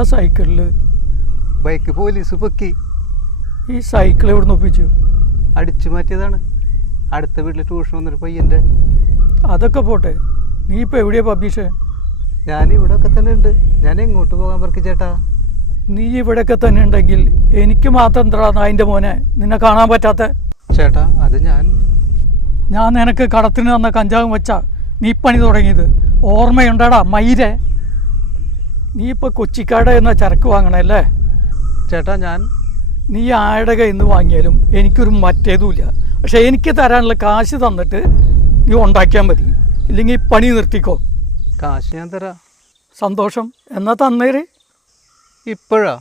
എന്താ സൈക്കിളിൽ? Bike police പൊക്കി. ഈ സൈക്കിൾ എവിടെ നിന്ന് ഒപ്പിച്ചു? അടിച്ചു മാറ്റിയതാണ്. അടുത്ത വീട്ടിൽ ട്യൂഷൻ വന്നൊരു പയ്യൻ്റെ. അതൊക്കെ പോട്ടെ, നീ ഇപ്പോൾ എവിടെയാ പബ്ലിഷേ? ഞാൻ ഇവിടെ ഒക്കെ തന്നെ ഉണ്ട്. ഞാൻ എങ്ങോട്ട് പോകാൻ പറക്കി ചേട്ടാ? നീ ഇവിടെയൊക്കെ തന്നെ ഉണ്ടെങ്കിൽ എനിക്ക് മാത്രം എന്താ അതിൻ്റെ മോനെ നിന്നെ കാണാൻ പറ്റാത്ത? ചേട്ടാ അത് ഞാൻ നിനക്ക് കടത്തിന് തന്ന കഞ്ചാവും വെച്ചാ നീ പണി തുടങ്ങിയത് ഓർമ്മയുണ്ടാടാ മയിരെ? നീ ഇപ്പോൾ കൊച്ചിക്കാട് എന്ന ചരക്ക് വാങ്ങണല്ലേ ചേട്ടാ? നീ ആരുടെ കയ്യിൽ നിന്ന് വാങ്ങിയാലും എനിക്കൊരു മറ്റേതുമില്ല. പക്ഷെ എനിക്ക് തരാനുള്ള കാശ് തന്നിട്ട് നീ ഉണ്ടാക്കിയാൽ മതി, ഇല്ലെങ്കിൽ പണി നിർത്തിക്കോ. കാശ് ഞാൻ തരാം. സന്തോഷം, എന്നാ തന്നേര്. ഇപ്പോഴാ?